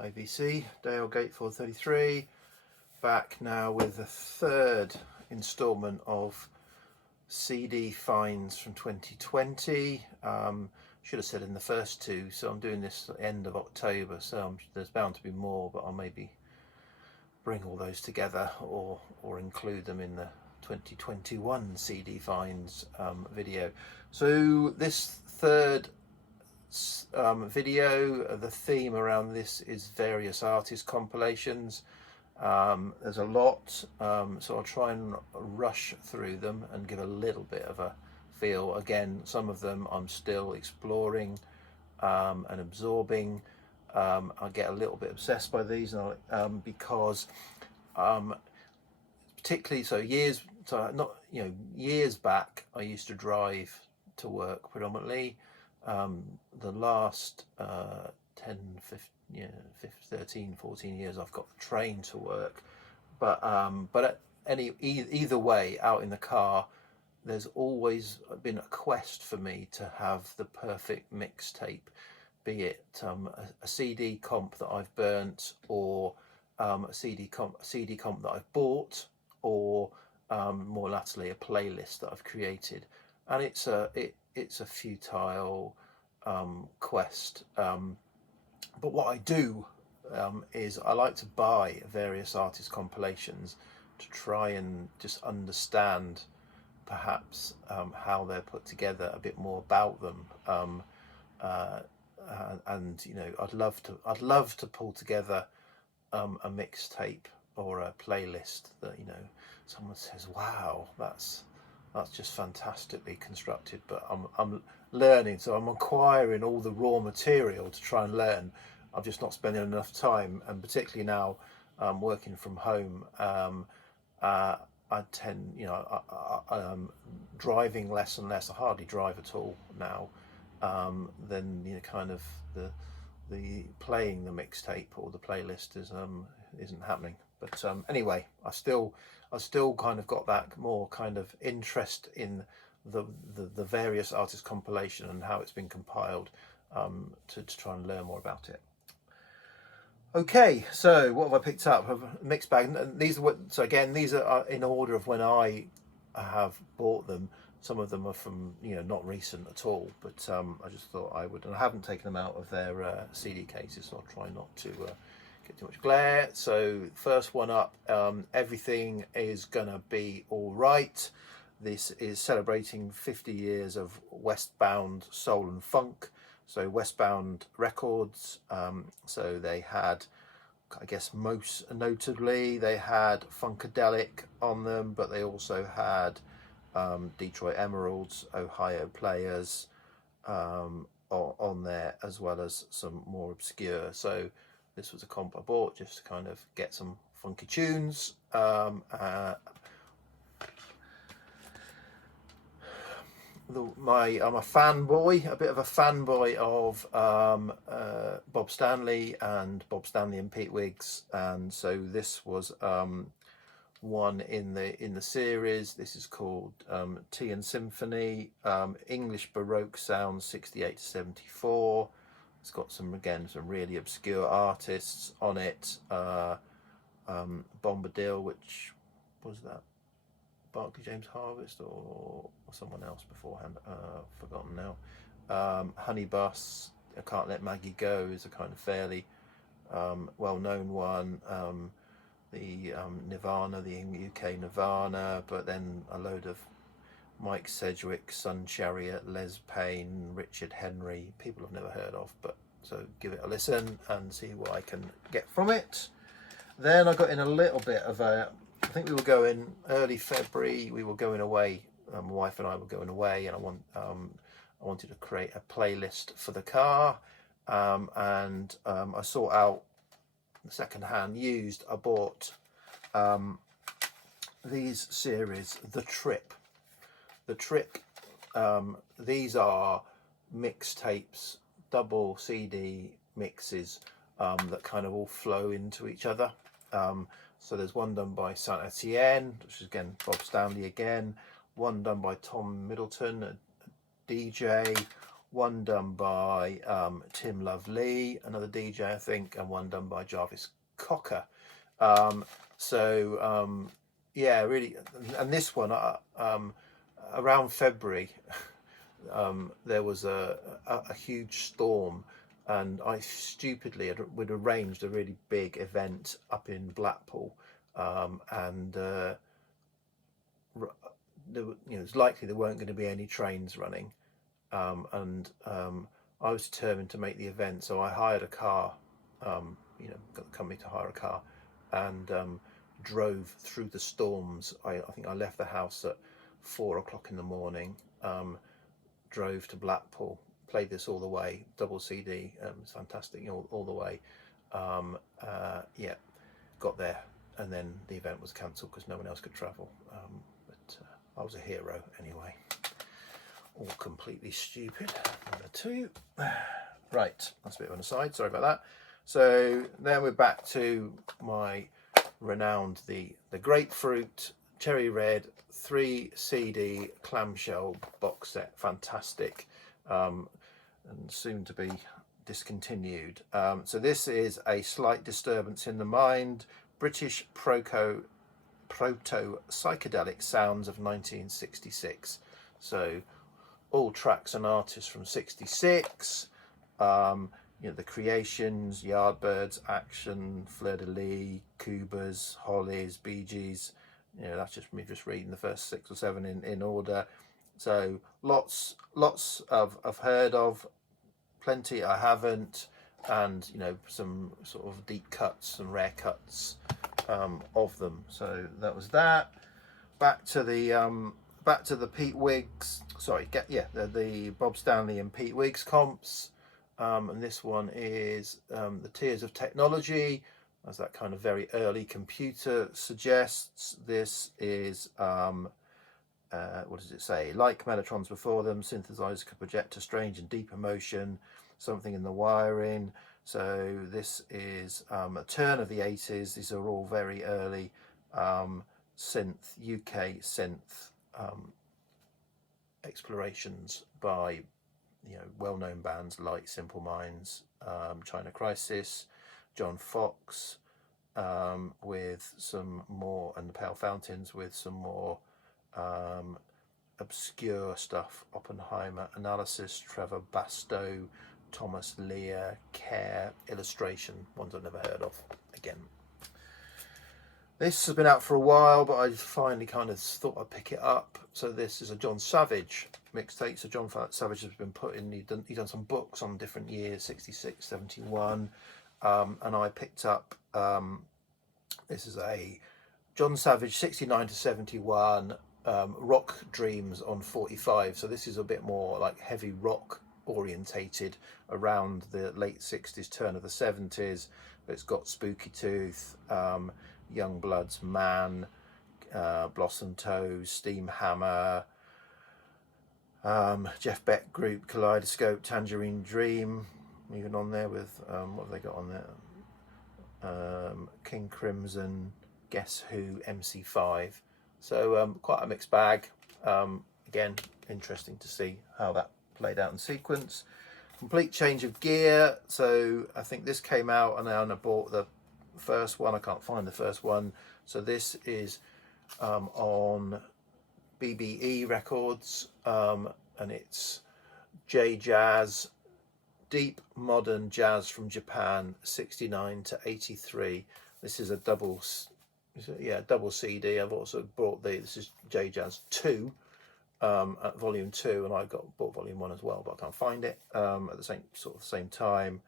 IVC, Dale Gatefold 33, back now with the third instalment of CD finds from 2020. Should have said in the first two, so I'm doing this at the end of October, so there's bound to be more, but I'll maybe bring all those together or include them in the 2021 CD finds video. So this third video, the theme around this is various artist compilations. There's a lot, so I'll try and rush through them and give a little bit of a feel. Again, some of them I'm still exploring and absorbing. I get a little bit obsessed by these because particularly years back I used to drive to work predominantly. The last 13, 14 years I've got the train to work, but either way, out in the car, there's always been a quest for me to have the perfect mixtape, be it a CD comp that I've burnt, or a CD comp that I've bought, or more latterly a playlist that I've created. And it's a futile quest, but what I do is I like to buy various artist compilations to try and just understand perhaps how they're put together, a bit more about them, and I'd love to pull together a mixtape or a playlist that someone says, wow, that's just fantastically constructed. But I'm learning, so I'm acquiring all the raw material to try and learn. I'm just not spending enough time, and particularly now working from home, I tend, driving less and less. I hardly drive at all now. Then kind of the playing the mixtape or the playlist isn't happening. But anyway, I still kind of got that more kind of interest in the various artist compilation and how it's been compiled, to try and learn more about it. Okay, so what have I picked up? A mixed bag. And these are in order of when I have bought them. Some of them are from not recent at all, but I just thought I would, and I haven't taken them out of their CD cases, so I'll try not to get too much glare. So first one up, Everything Is Gonna Be Alright. This is celebrating 50 years of Westbound Soul and Funk. So Westbound Records, so they had, I guess most notably, they had Funkadelic on them, but they also had Detroit Emeralds, Ohio Players on there, as well as some more obscure. So this was a comp I bought just to kind of get some funky tunes. I'm a fanboy, a bit of a fanboy of Bob Stanley and Pete Wiggs, and so this was one in the series. This is called Tea Symphony, English Baroque Sounds 68 to 74. It's got some really obscure artists on it. Bombadil, which was that? Barclay James Harvest or someone else beforehand, forgotten now. Honey Bus, I Can't Let Maggie Go is a kind of fairly well-known one. The Nirvana, the UK Nirvana, but then a load of Mike Sedgwick, Sun Chariot, Les Payne, Richard Henry, people I've never heard of, but so give it a listen and see what I can get from it. Then I got in a little bit of I think we were going early February. We were going away. My wife and I were going away, and I wanted to create a playlist for the car, and I sought out the second-hand used. I bought these series, The Trip. These are mixtapes, double CD mixes that kind of all flow into each other. So there's one done by Etienne, which is again Bob Stanley again. One done by Tom Middleton, a DJ. one done by Tim Lovely, another DJ I think, and one done by Jarvis Cocker. Yeah, really, and this one around February, there was a huge storm, and I stupidly would arranged a really big event up in Blackpool, and it's likely there weren't going to be any trains running, and I was determined to make the event, so I hired a car, got the company to hire a car, and drove through the storms. I think I left the house at 4 o'clock in the morning, drove to Blackpool, played this all the way, double CD, it's fantastic, all the way. Yeah, got there, and then the event was cancelled because no one else could travel. But I was a hero anyway. All completely stupid. Number 2. Right, that's a bit of an aside, sorry about that. So then we're back to my renowned, the Grapefruit Cherry Red 3 CD Clamshell box set, fantastic, and soon to be discontinued. So this is A Slight Disturbance in the Mind, British proto psychedelic sounds of 1966. So all tracks and artists from 66. The Creations, Yardbirds, Action, Fleur de Lis, Cubas, Hollies, Bee Gees. That's just me just reading the first 6 or 7 in order. So lots I've heard of, plenty I haven't, and some sort of deep cuts, some rare cuts of them. So that was that. Back to the Pete Wiggs. Sorry, the Bob Stanley and Pete Wiggs comps. And this one is The Tears of Technology, as that kind of very early computer suggests. This is, what does it say? Like Mellotrons before them, synthesizers could project a strange and deep emotion, something in the wiring. So this is a turn of the 80s. These are all very early synth, UK synth explorations by well-known bands like Simple Minds, China Crisis, John Fox, with some more, and the Pale Fountains with some more obscure stuff. Oppenheimer, Analysis, Trevor Bastow, Thomas Lear, Care, Illustration, ones I've never heard of again. This has been out for a while, but I finally kind of thought I'd pick it up. So this is a John Savage mixtape. So John Savage has been put in, he's done some books on different years, 66, 71. And I picked up, this is a John Savage 69 to 71, Rock Dreams on 45. So this is a bit more like heavy rock orientated around the late 60s, turn of the 70s. But it's got Spooky Tooth, Youngbloods, Man, Blossom Toes, Steam Hammer, Jeff Beck Group, Kaleidoscope, Tangerine Dream, even on there with, what have they got on there? King Crimson, Guess Who, MC5. So quite a mixed bag. Again, interesting to see how that played out in sequence. Complete change of gear. So I think this came out and I bought the first one. I can't find the first one. So this is on BBE Records, and it's J Jazz, Deep Modern Jazz from Japan, 69 to 83. This is a double CD. I've also bought this is J Jazz 2, at volume 2, and I bought volume 1 as well, but I can't find it. At the same time,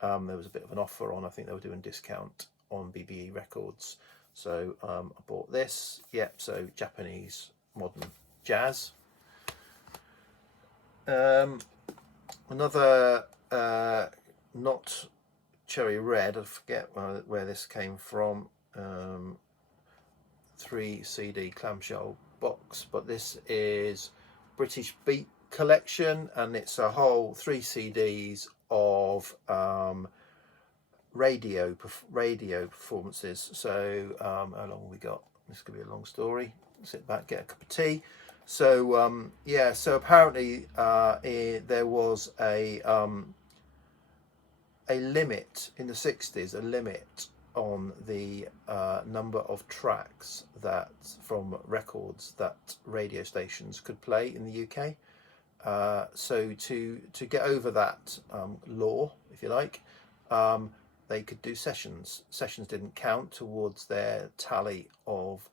there was a bit of an offer on. I think they were doing discount on BBE Records, so I bought this. Yep. So Japanese modern jazz. Another not Cherry Red. I forget where this came from. 3 CD Clamshell box, but this is British Beat Collection, and it's a whole 3 CDs of radio performances. So how long have we got? This could be a long story. Sit back, get a cup of tea. So yeah, so apparently there was a limit in the 60s, a limit on the number of tracks that from records that radio stations could play in the UK. So to get over that law, if you like, they could do sessions. Sessions didn't count towards their tally of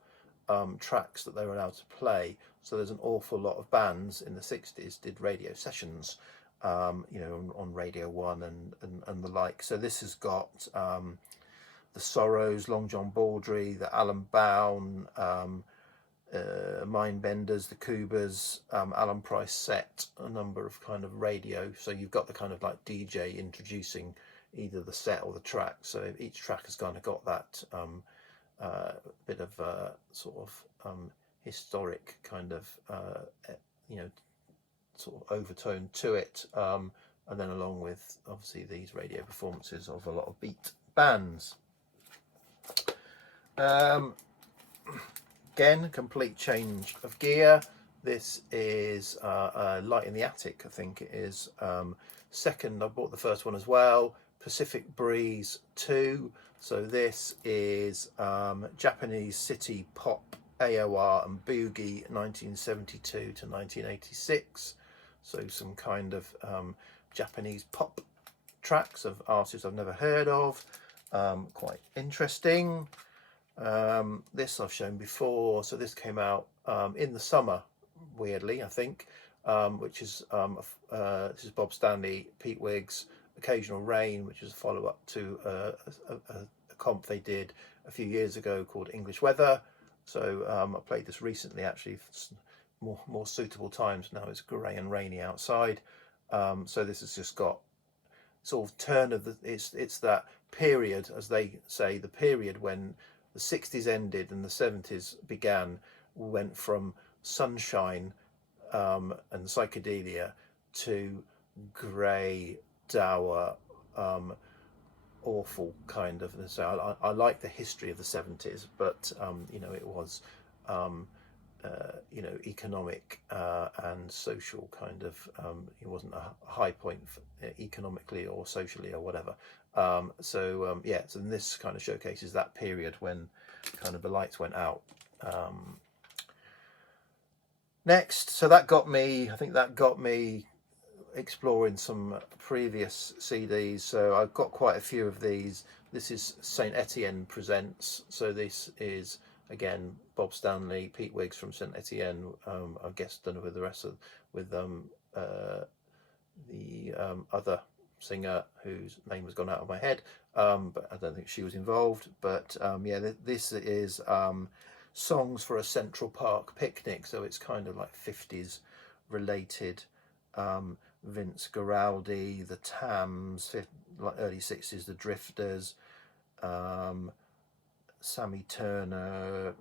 tracks that they were allowed to play. So there's an awful lot of bands in the 60s did radio sessions, you know, on Radio 1 and the like. So this has got the Sorrows, Long John Baldry, the Alan Bown, Mindbenders, the Cougars, Alan Price set, a number of kind of radio. So you've got the kind of like DJ introducing either the set or the track. So each track has kind of got that bit of sort of historic kind of you know, sort of overtone to it, and then along with obviously these radio performances of a lot of beat bands. Again, complete change of gear. This is Light in the Attic, I think it is. Second, I bought the first one as well, Pacific Breeze 2. So this is Japanese city pop, AOR and boogie, 1972 to 1986. So some kind of Japanese pop tracks of artists I've never heard of. Quite interesting. This I've shown before. So this came out in the summer, weirdly, I think, which is this is Bob Stanley, Pete Wiggs, Occasional Rain, which is a follow-up to a comp they did a few years ago called English Weather. So I played this recently, actually, for more suitable times. Now it's grey and rainy outside. So this has just got sort of turn of the, it's that period, as they say, the period when the 60s ended and the 70s began, went from sunshine and psychedelia to grey, dour, awful kind of. So I like the history of the 70s, but you know, it was you know, economic and social kind of. It wasn't a high point economically or socially or whatever. So yeah, so this kind of showcases that period when kind of the lights went out. Next, so that got me, I think that got me exploring some previous CDs. So I've got quite a few of these. This is St. Etienne Presents. So this is again Bob Stanley, Pete Wiggs from St. Etienne. I guess done with the rest of the other singer whose name has gone out of my head, but I don't think she was involved. But yeah, this is Songs for a Central Park Picnic. So it's kind of like 50s related. Vince Guaraldi, the Tams, like early 60s, the Drifters, Sammy Turner,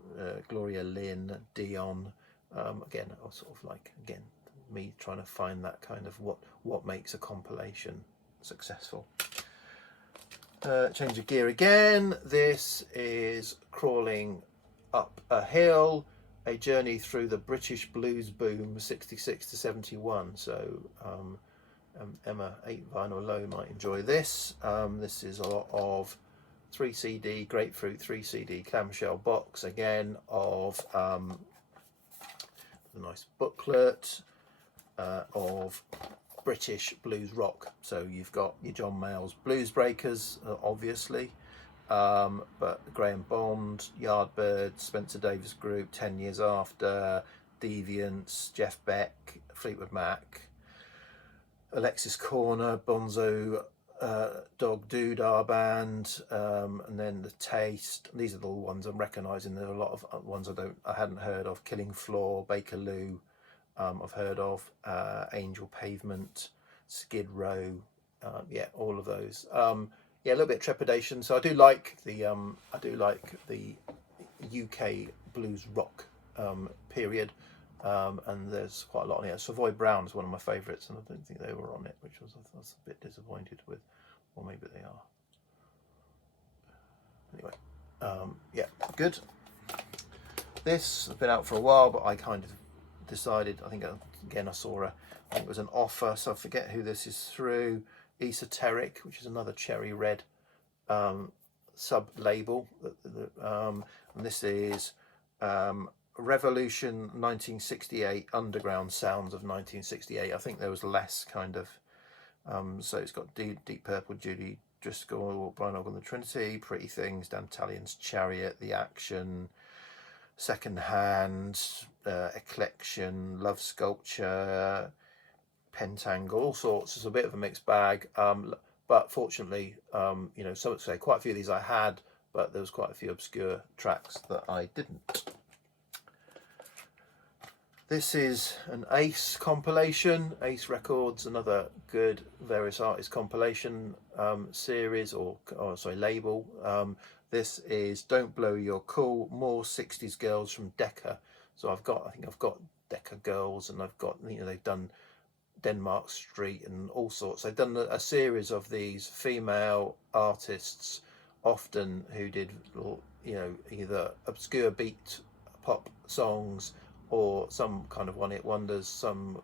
Gloria Lynn, Dion. Again, I was sort of like, again, me trying to find that kind of what makes a compilation successful. Change of gear again. This is Crawling Up a Hill, a journey through the British blues boom, 66 to 71. So Emma 8 Vinyl Low might enjoy this. This is a lot of 3 CD Grapefruit 3 CD clamshell box, again of a nice booklet of British blues rock. So you've got your John Mayall's Blues Breakers, obviously, but Graham Bond, Yardbirds, Spencer Davis Group, 10 Years After, Deviants, Jeff Beck, Fleetwood Mac, Alexis Corner, Bonzo Dog Doodah Band, and then The Taste. These are the ones I'm recognising. There are a lot of ones I hadn't heard of. Killing Floor, Bakerloo, I've heard of, Angel Pavement, Skid Row, yeah, all of those. Yeah, a little bit of trepidation. So I do like the UK blues rock period, and there's quite a lot on here. Savoy Brown is one of my favourites, and I don't think they were on it, which I was a bit disappointed with, or maybe they are. Anyway, yeah, good. This has been out for a while, but I kind of decided, I think again I saw I think it was an offer, so I forget who this is through, Esoteric, which is another cherry red sub label, and this is Revolution 1968, Underground Sounds of 1968. I think there was less kind of so it's got Deep Purple, Judy Driscoll, Brian Ogden, The Trinity, Pretty Things, Dan Tallion's Chariot, The Action, Second Hand, Eclection, Love Sculpture, Pentangle, all sorts. It's a bit of a mixed bag, but fortunately, you know, some would say quite a few of these I had, but there was quite a few obscure tracks that I didn't. This is an Ace compilation, Ace Records, another good various artists compilation series or sorry, label. This is Don't Blow Your Cool, more 60s girls from Decca. So I think I've got Decca girls, and I've got, you know, they've done Denmark Street and all sorts. They've done a series of these female artists, often who did, you know, either obscure beat pop songs or some kind of one-hit wonders, some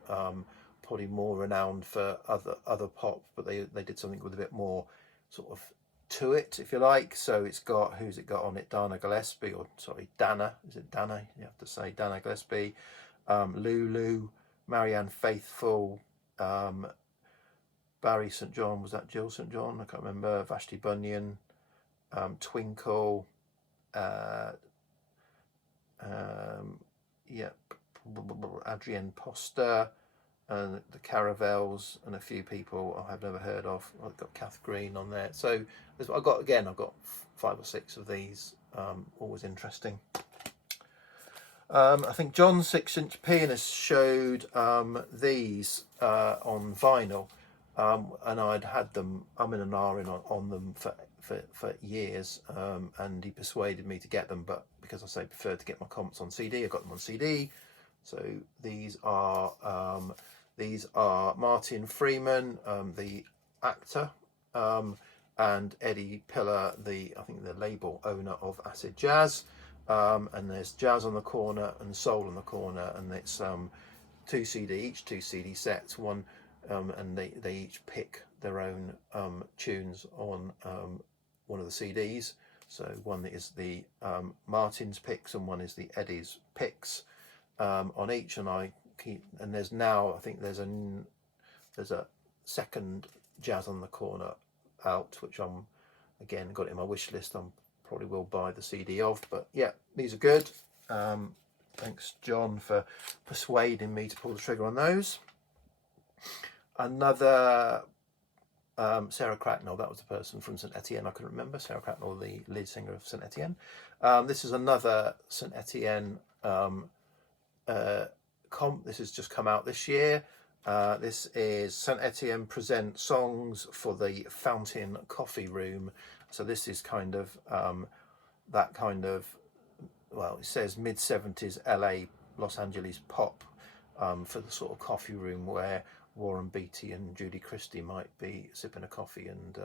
probably more renowned for other pop, but they did something with a bit more sort of to it, if you like. So it's got, who's it got on it? Dana Gillespie, or sorry, Dana, is it Dana? You have to say Dana Gillespie, Lulu, Marianne Faithfull, Barry St John, was that Jill St John? I can't remember. Vashti Bunyan, Twinkle, yep, Adrienne Poster, and the Caravels, and a few people I have never heard of. I've got Kath Green on there. So I've got 5 or 6 of these. Always interesting. I think John's 6-inch pianist showed these on vinyl, and I'd had them, I'm in an R on them for years, and he persuaded me to get them, but because I say preferred to get my comps on CD, I got them on CD. So these are Martin Freeman, the actor, and Eddie Pillar, I think the label owner of Acid Jazz. And there's jazz on the corner and soul on the corner, and it's 2 CD sets, one, and they each pick their own tunes on one of the CDs. So one is the Martin's picks and one is the Eddie's picks on each, and there's now, I think there's a second Jazz on the Corner out, which I'm again got in my wish list. I'm probably will buy the CD of, but yeah, these are good. Thanks John for persuading me to pull the trigger on those. Another Sarah Cracknell, that was the person from St Etienne, I couldn't remember. Sarah Cracknell, the lead singer of St Etienne. This is another St Etienne comp. This has just come out this year. This is St Etienne present songs for the Fountain Coffee Room. So this is kind of that kind of, well, it says mid-70s LA, Los Angeles pop for the sort of coffee room where Warren Beatty and Judy Christie might be sipping a coffee and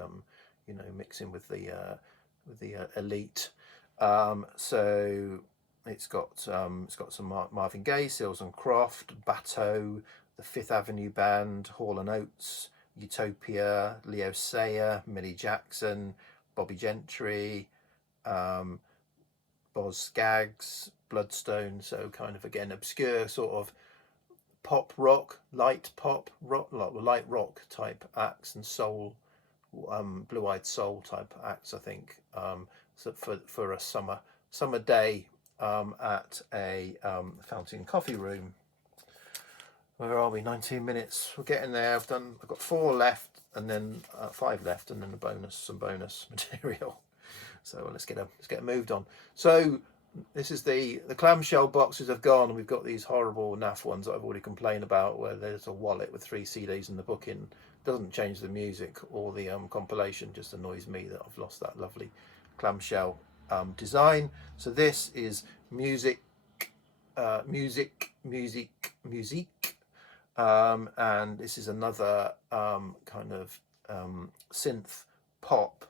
you know, mixing with the elite. So it's got some Marvin Gaye, Seals and Croft, Bateau, the Fifth Avenue Band, Hall and Oates, Utopia, Leo Sayer, Millie Jackson, Bobby Gentry, Boz Scaggs, Bloodstone. So kind of again obscure sort of pop rock, light rock type acts, and soul, blue-eyed soul type acts, I think. So for a summer day at a Fountain Coffee Room. Where are we? 19 minutes. We're getting there. I've got 4 left, and then 5 left, and then some bonus material. So let's get moved on. So this is the clamshell boxes have gone, and we've got these horrible naff ones that I've already complained about, where there's a wallet with 3 CDs in the book in. Doesn't change the music or the compilation, just annoys me that I've lost that lovely clamshell design. So this is music, and this is another kind of synth pop.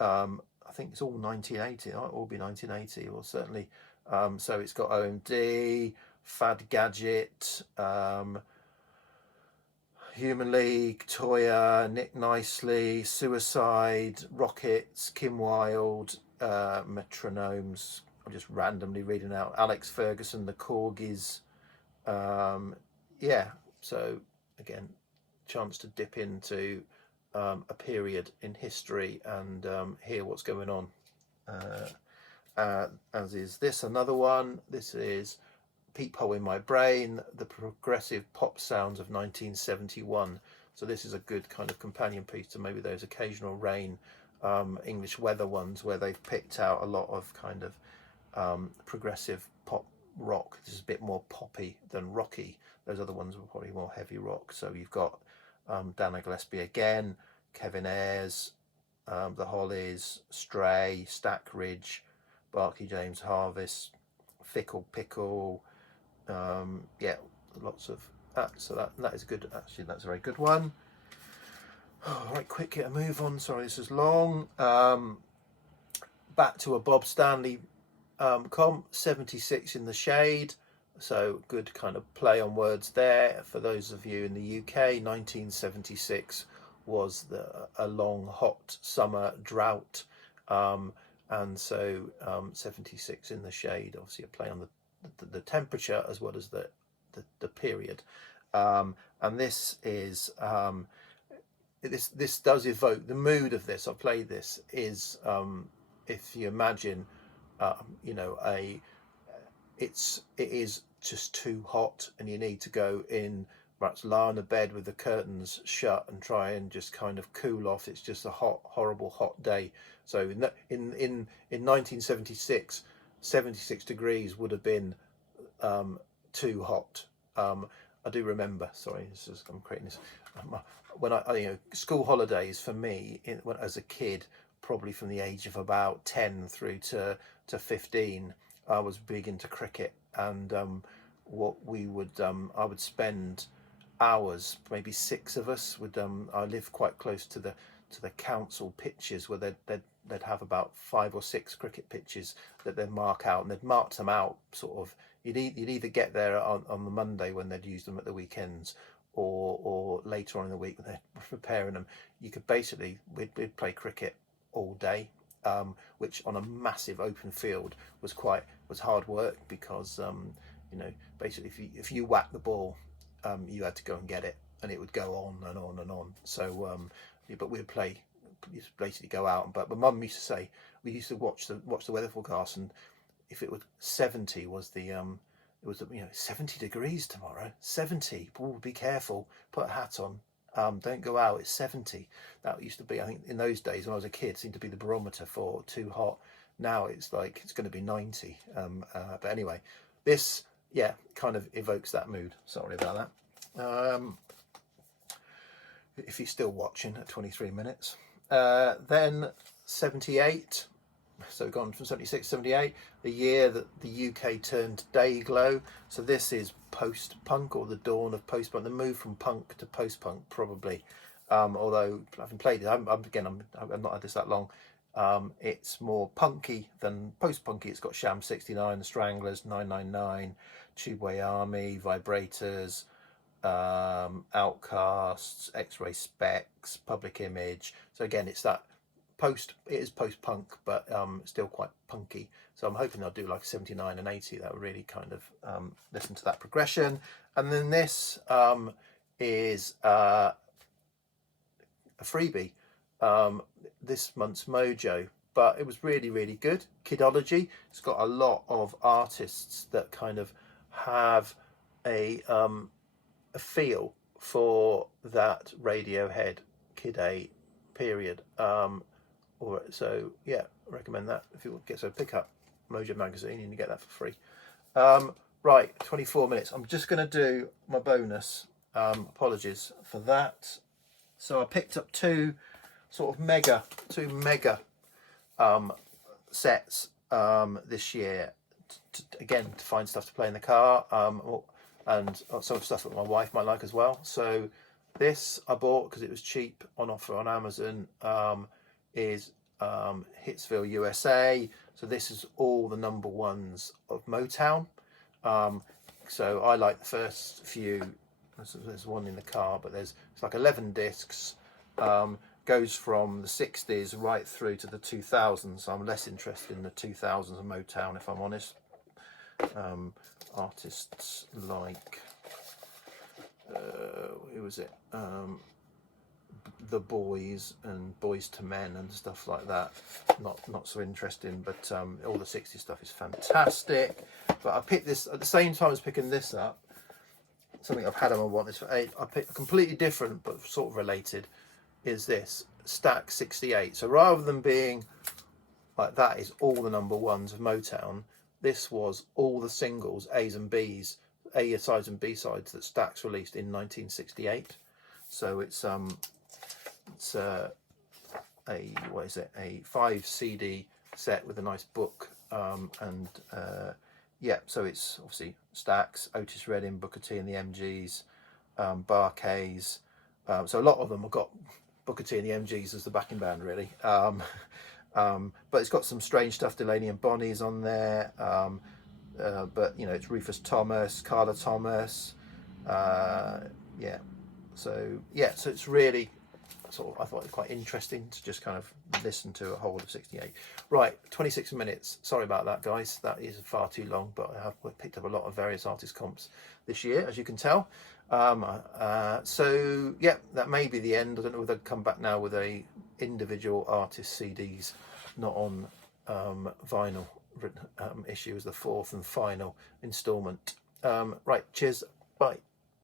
I think it's all 1980. It might all be 1980, or certainly. So it's got OMD, Fad Gadget, Human League, Toya, Nick Nicely, Suicide, Rockets, Kim Wilde, Metronomes. I'm just randomly reading out. Alex Ferguson, the Corgis. Yeah, so again, chance to dip into a period in history and hear what's going on. As is this, another one. This is Peephole in My Brain, the progressive pop sounds of 1971. So this is a good kind of companion piece to maybe those occasional Rain English weather ones where they've picked out a lot of kind of progressive pop rock. This is a bit more poppy than rocky. Those other ones were probably more heavy rock. So you've got Dana Gillespie again, Kevin Ayres, the Hollies, Stray, Stack Ridge, Barclay James Harvest, Fickle Pickle. Yeah, lots of that. So that is good. Actually, that's a very good one. All right, quick, get a move on. Sorry, this is long. Back to a Bob Stanley comp, 76 in the Shade. So good kind of play on words there. For those of you in the UK, 1976 was a long hot summer drought, and so 76 in the Shade, obviously a play on the temperature as well as the period, and this is this does evoke the mood of this. I played this is if you imagine you know, it is just too hot and you need to go in, perhaps lie on a bed with the curtains shut and try and just kind of cool off. It's just a horrible hot day. So in 1976, 76 degrees would have been too hot. I do remember, sorry, I'm creating this, when I school holidays for me as a kid, probably from the age of about 10 through to 15, I was big into cricket, and what we would I would spend hours, maybe 6 of us would I lived quite close to the council pitches where they'd have about 5 or 6 cricket pitches that they'd mark out, and they'd mark them out sort of, you'd either get there on the Monday when they'd use them at the weekends, or later on in the week when they're preparing them. You could basically, we'd play cricket all day, which on a massive open field was hard work, because basically if you whack the ball, you had to go and get it, and it would go on and on and on. So but we'd play, basically go out. But my mum used to say, we used to watch the weather forecast, and if it was 70 was the it was 70 degrees tomorrow, 70, oh, be careful, put a hat on, don't go out, it's 70. That used to be, I think in those days when I was a kid, seemed to be the barometer for too hot. Now it's like it's going to be 90. But anyway, this kind of evokes that mood. Sorry about that. If you're still watching at 23 minutes. Then 78, so gone from 76 to 78, the year that the UK turned day glow. So this is post-punk, or the dawn of post-punk, the move from punk to post-punk probably. Although I haven't played it, I've not had this that long. It's more punky than post-punky. It's got Sham 69, the Stranglers, 999, Tubeway Army, Vibrators, Outcasts, X-Ray Specs, Public Image. So again, it's that it is post-punk, but still quite punky. So I'm hoping they'll do like 79 and 80. That would really kind of listen to that progression. And then this is a freebie, this month's Mojo, but it was really, really good. Kidology. It's got a lot of artists that kind of have a feel for that Radiohead Kid A period. So yeah, I recommend that if you get, so pick up Mojo magazine and you get that for free. Right, 24 minutes. I'm just going to do my bonus. Apologies for that. So I picked up two mega sets this year, again to find stuff to play in the car, and some stuff that my wife might like as well. So this I bought because it was cheap on offer on Amazon. Is Hitsville USA. So this is all the number ones of Motown. So I like the first few. There's one in the car, but it's like 11 discs. Goes from the 60s right through to the 2000s. So I'm less interested in the 2000s and Motown, if I'm honest. Artists like who was it? The Boys and Boys to Men and stuff like that. Not so interesting, but all the 60s stuff is fantastic. But I picked this at the same time as picking this up. Something I've had on my want list for ages. I picked a completely different but sort of related. Is this Stack 68. So rather than being like that is all the number ones of Motown, this was all the singles, A's and B's, A sides and B sides that Stax released in 1968. So it's a what is it, a 5 CD set with a nice book, and yeah, so it's obviously Stax, Otis Redding, Booker T and the MGs, Bar-Kays, so a lot of them have got Booker T and the MGs as the backing band, really. But it's got some strange stuff. Delaney and Bonnie's on there. But you know, it's Rufus Thomas, Carla Thomas. Yeah. So yeah. So it's really sort of, I thought it was quite interesting to just kind of listen to a whole of 68. Right, 26 minutes. Sorry about that, guys. That is far too long. But I have picked up a lot of various artist comps this year, as you can tell. So yeah, that may be the end. I don't know whether they'll come back now with a individual artist CDs, not on vinyl issue as the fourth and final installment. Right, cheers, bye.